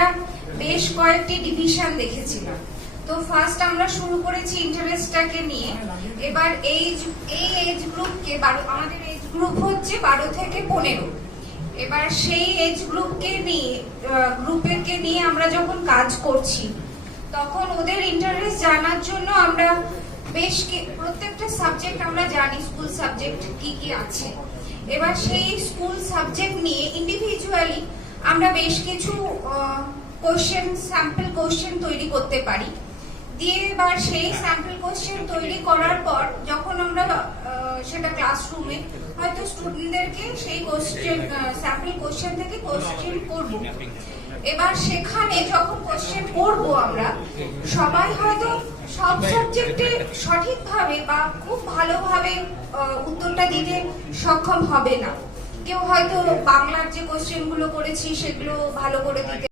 আমরা বেশ কয়েকটি ডিভিশন দেখেছিলাম। তো ফার্স্ট আমরা শুরু করেছি ইন্টারেস্টটাকে নিয়ে। এবার এই এজ গ্রুপকে, আমাদের এজ গ্রুপ হচ্ছে 12 থেকে 15। এবার সেই এজ গ্রুপকে নিয়ে আমরা যখন কাজ করছি, তখন ওদের ইন্টারেস্ট জানার জন্য আমরা প্রত্যেকটা সাবজেক্ট আমরা জানি স্কুল সাবজেক্ট কি কি আছে। এবার সেই স্কুল সাবজেক্ট নিয়ে ইন্ডিভিজুয়ালি আমরা বেশ কিছু স্যাম্পল কোশ্চেন তৈরি করতে পারি। দিয়ে এবার সেই স্যাম্পল কোশ্চেন তৈরি করার পর যখন আমরা সেটা ক্লাসরুমে হয়তো স্টুডেন্টদেরকে সেই স্যাম্পল কোশ্চেন থেকে কোশ্চেন করব। এবার সেখানে যখন কোশ্চেন করব আমরা সবাই হয়তো সব সাবজেক্টে সঠিকভাবে বা খুব ভালোভাবে উত্তরটা দিতে সক্ষম হবে না। কেউ হয়তো বাংলার যে কোশ্চেন গুলো করেছি সেগুলো ভালো করে দিতে